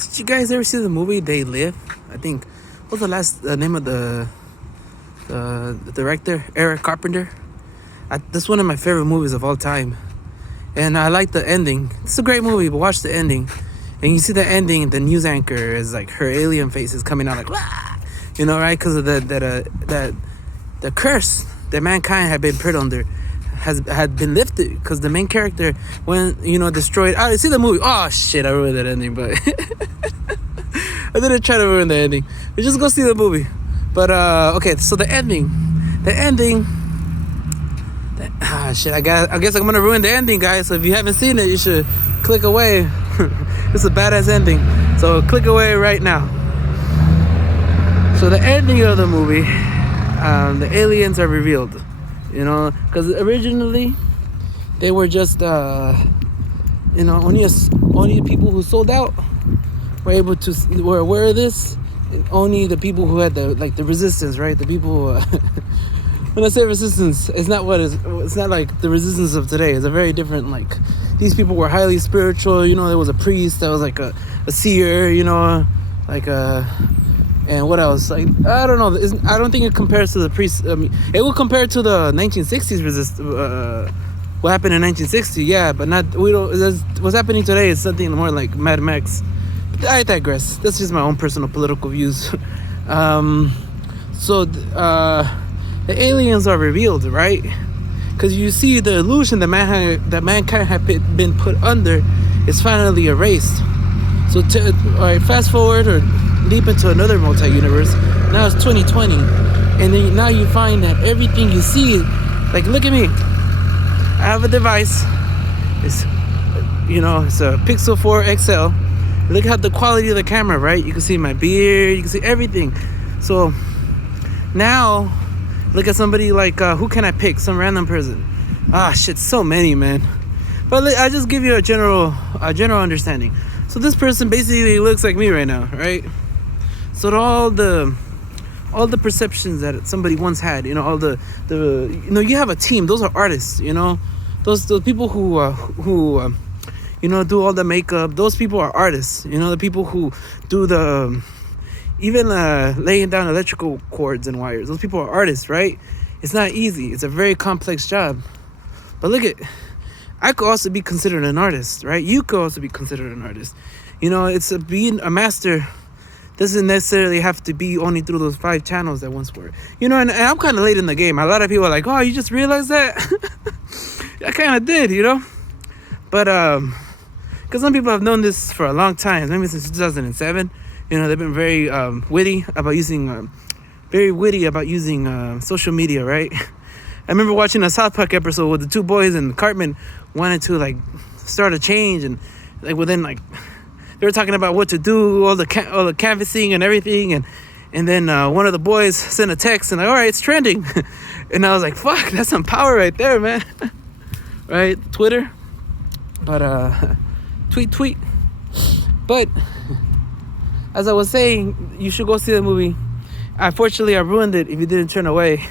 Did you guys ever see the movie They Live? I think. What's the last name of the director? Eric Carpenter. That's one of my favorite movies of all time, and I like the ending. It's a great movie, but watch the ending, and you see the ending. The news anchor is like her alien face is coming out like, "Wah!" Right? Because of the curse that mankind had been put under had been lifted, because the main character, when destroyed. I see the movie. Oh shit, I ruined that ending, but I didn't try to ruin the ending. But just go see the movie. But okay, so the ending. Shit, I guess I'm gonna ruin the ending, guys. So if you haven't seen it, you should click away. It's a badass ending, so click away right now. So the ending of the movie, the aliens are revealed. Because originally they were just only people who sold out were aware of this. Only the people who had the resistance, right? The people who, when I say resistance, it's not like the resistance of today. It's a very different, these people were highly spiritual. There was a priest that was like a seer, and what else? I don't know. I don't think it compares to the priest. I mean, it will compare to the 1960s what happened in 1960, yeah, but not. We don't. What's happening today is something more like Mad Max. I digress. That's just my own personal political views. So the aliens are revealed, right? Because you see the illusion that mankind had been put under is finally erased. So all right, fast forward or leap into another multi-universe. Now it's 2020, and then now you find that everything you see, look at me. I have a device. It's a Pixel 4 XL. Look at the quality of the camera, right? You can see my beard. You can see everything. So now, look at somebody who can I pick? Some random person. Shit, so many, man. But I just give you a general understanding. So this person basically looks like me right now, right? So all the perceptions that somebody once had, all you have a team. Those are artists, those people who do all the makeup. Those people are artists, the people who do the even laying down electrical cords and wires. Those people are artists, right? It's not easy. It's a very complex job. But I could also be considered an artist, right? You could also be considered an artist. It's being a master doesn't necessarily have to be only through those 5 channels that once were. And I'm kind of late in the game. A lot of people are like, oh, you just realized that? I kind of did, But, because some people have known this for a long time, maybe since 2007. They've been very witty about using social media, right? I remember watching a South Park episode with the 2 boys, and Cartman wanted to start a change, and within they were talking about what to do, all the canvassing and everything, and then one of the boys sent a text and all right, it's trending, and I was like, fuck, that's some power right there, man. Right, Twitter, but tweet. But as I was saying, you should go see the movie. Unfortunately, I ruined it if you didn't turn away.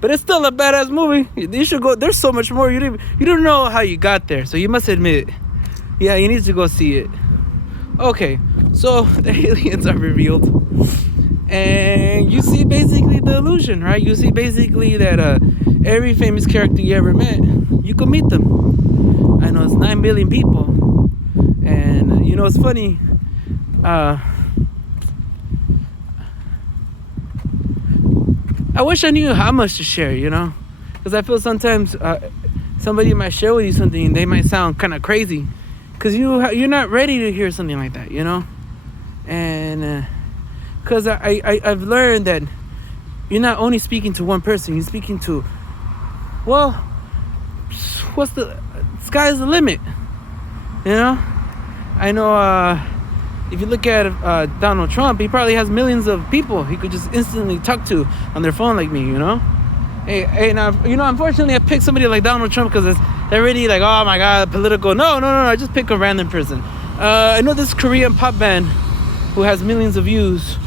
But it's still a badass movie. You should go. There's so much more. You don't know how you got there, so you must admit it. Yeah, you need to go see it. Okay, so the aliens are revealed, and you see basically the illusion, right? You see basically that every famous character you ever met, you could meet them. I know it's 9 billion people, and it's funny. I wish I knew how much to share, because I feel sometimes somebody might share with you something and they might sound kind of crazy, because you're not ready to hear something like that, and because I've learned that you're not only speaking to one person, you're speaking to, well, sky's the limit, I know if you look at Donald Trump, he probably has millions of people he could just instantly talk to on their phone like me, Hey, now, unfortunately I picked somebody like Donald Trump because they're really oh my God, political. No, I just pick a random person. I know this Korean pop band who has millions of views.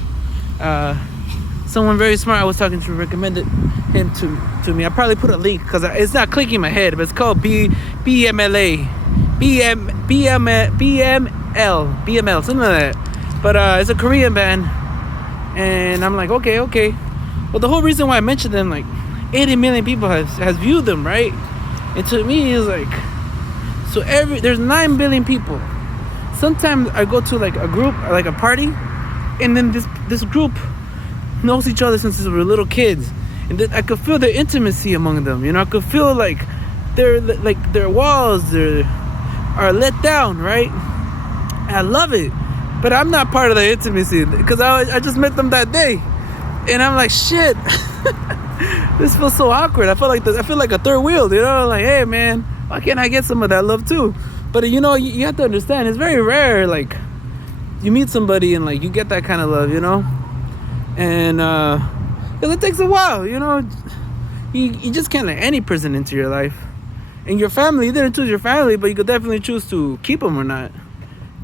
Someone very smart I was talking to recommended him to me. I probably put a link because it's not clicking in my head, but it's called BML, something like that. But it's a Korean band, and I'm like, okay. Well, the whole reason why I mentioned them, like 80 million people has viewed them, right? And to me, it's like, so there's 9 billion people. Sometimes I go to like a group, like a party, and then this group knows each other since they were little kids, and I could feel the intimacy among them. You know, I could feel like their walls are let down, right? I love it, but I'm not part of the intimacy because I just met them that day, and I'm like, shit. This feels so awkward. I feel like a third wheel, you know, like, hey man, why can't I get some of that love too? But you know, you have to understand, it's very rare, like, you meet somebody and like you get that kind of love, you know, and because it takes a while, you know. You just can't let any person into your life. And your family, you didn't choose your family, but you could definitely choose to keep them or not.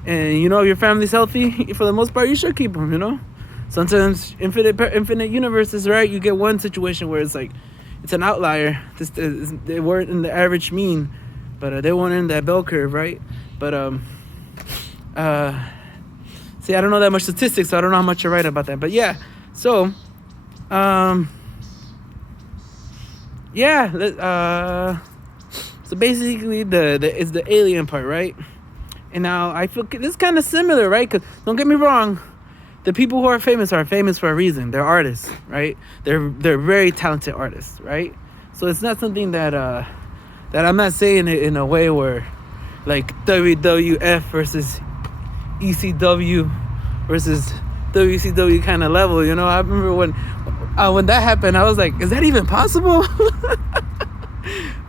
And you know, if your family's healthy, for the most part, you should keep them, you know. Sometimes infinite universes, right? You get one situation where it's like, it's an outlier. They weren't in the average mean, but they weren't in that bell curve, right? But see, I don't know that much statistics, so I don't know how much you're right about that. But yeah, so yeah, so basically it's the alien part, right? And now I feel this is kind of similar, right? Because don't get me wrong, the people who are famous for a reason. They're artists, right? They're very talented artists, right? So it's not something that I'm not saying it in a way where like WWF versus ECW versus WCW kind of level, you know. I remember when that happened, I was like, is that even possible?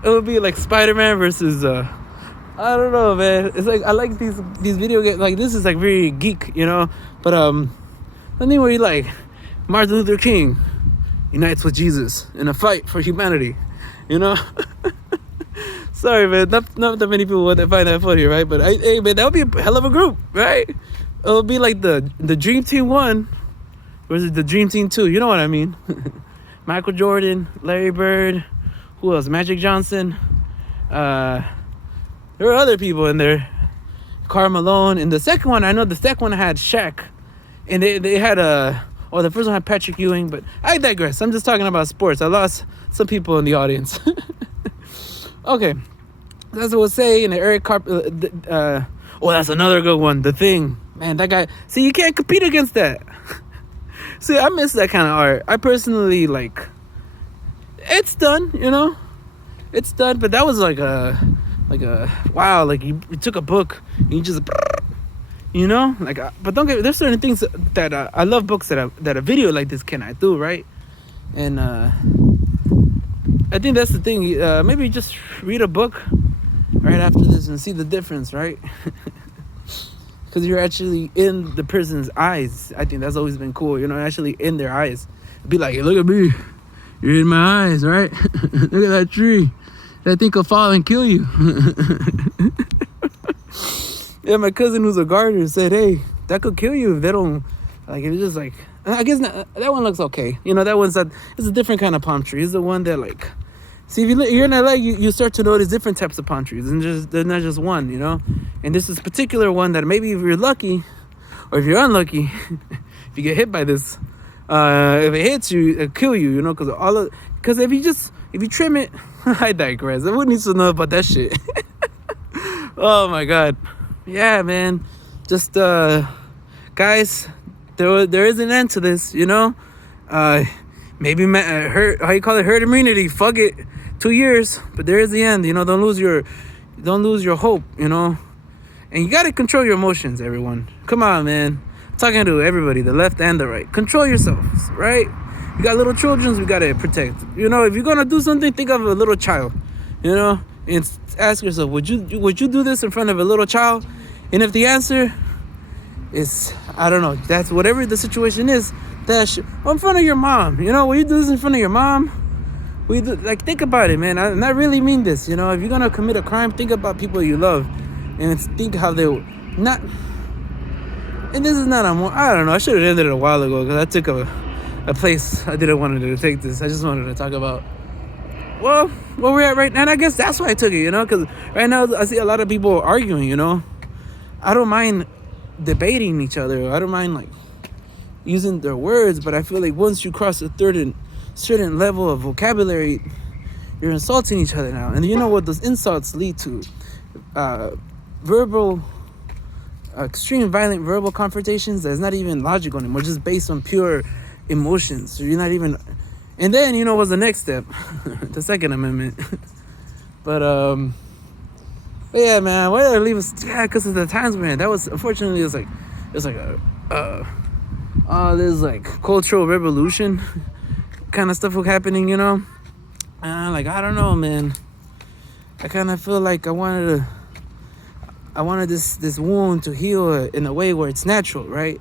It would be like Spider-Man versus I don't know, man. It's like I like these video games. Like this is like very geek, you know. But something where you like Martin Luther King unites with Jesus in a fight for humanity, you know. Sorry, man. Not that many people would find that funny, right? But hey, man, that would be a hell of a group, right? It would be like the Dream Team 1 versus the Dream Team 2. You know what I mean? Michael Jordan, Larry Bird, who else? Magic Johnson. There were other people in there. Karl Malone. And the second one, I know the second one had Shaq. And they had the first one had Patrick Ewing. But I digress. I'm just talking about sports. I lost some people in the audience. Okay. That's what I was saying. The Eric that's another good one. The Thing. Man, that guy. See, you can't compete against that. See, I miss that kind of art. I personally, like, it's done, you know? It's done. But that was like a wow, like you took a book and you just, you know, like, but don't get, there's certain things that I love books that a video like this cannot do, right? And I think that's the thing. Maybe just read a book right after this and see the difference, right? Because you're actually in the person's eyes. I think that's always been cool, you know, actually in their eyes. Be like, hey, look at me, you're in my eyes, right? Look at that tree. That thing could fall and kill you. Yeah, my cousin who's a gardener said, hey, that could kill you if they don't, like, it's just like, I guess that one looks okay. You know, it's a different kind of palm tree. It's the one that, like, see, if you're in LA, you start to notice different types of palm trees. And there's not just one, you know. And this is a particular one that maybe if you're lucky, or if you're unlucky, if you get hit by this, if it hits you, it'll kill you, you know, because if you trim it, I digress. Who needs to know about that shit? Oh my god. Yeah, man. Just guys, there is an end to this, you know. Maybe how you call it, herd immunity. Fuck it, 2 years, but there is the end. You know, don't lose your hope. You know, and you gotta control your emotions, everyone. Come on, man. I'm talking to everybody, the left and the right. Control yourselves, right? You got little children, we gotta protect. You know, if you're gonna do something, think of a little child. You know, and ask yourself, would you do this in front of a little child? And if the answer is, I don't know, that's whatever the situation is, in front of your mom. You know, will you do this in front of your mom? Like, think about it, man. I really mean this. You know, if you're gonna commit a crime, think about people you love, and think how they not. And this is not I don't know. I should have ended it a while ago because I took a place I didn't want to take this. I just wanted to talk about, well, where we're at right now. And I guess that's why I took it, you know, because right now I see a lot of people arguing, you know. I don't mind debating each other. I don't mind like using their words, but I feel like once you cross a certain level of vocabulary, you're insulting each other now. And you know what those insults lead to? Verbal, extreme violent verbal confrontations that's not even logical anymore, just based on pure emotions. So you're not even. And then you know what's the next step? The Second Amendment. But yeah, man, why did I leave us? Yeah, because of the times, man. That was, unfortunately, it was like there's like cultural revolution kind of stuff was happening, you know. Like, I don't know, man. I kind of feel like I wanted this wound to heal in a way where it's natural, right?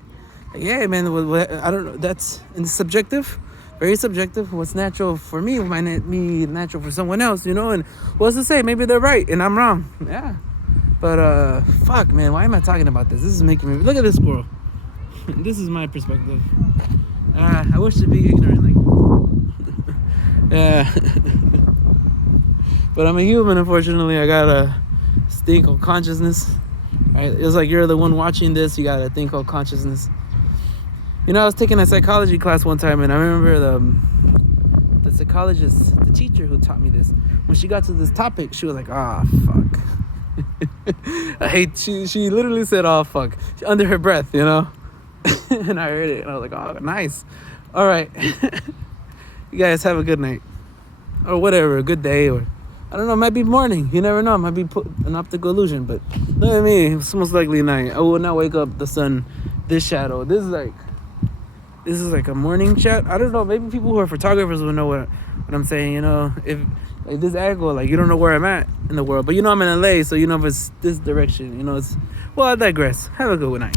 Like, yeah, man. I don't know. That's subjective, very subjective. What's natural for me might not be natural for someone else, you know. And what's to say? Maybe they're right and I'm wrong. Yeah. But fuck, man. Why am I talking about this? This is making me look at this squirrel. This is my perspective. I wish to be ignorant, like. Yeah. But I'm a human, unfortunately. I got a thing called consciousness. Right? It's like you're the one watching this. You got a thing called consciousness. You know, I was taking a psychology class one time, and I remember the psychologist, the teacher who taught me this. When she got to this topic, she was like, "Ah, fuck." She literally said, "Oh, fuck," under her breath, you know. And I heard it, and I was like, "Oh, nice. All right." You guys have a good night, or whatever, a good day, or I don't know, it might be morning. You never know. It might be an optical illusion, but you know what I mean? It's most likely night. I will not wake up the sun, this shadow. This is like a morning chat. I don't know. Maybe people who are photographers will know what I'm saying. You know, if like this angle, like you don't know where I'm at in the world, but you know I'm in LA, so you know if it's this direction. You know, it's well. I digress. Have a good night.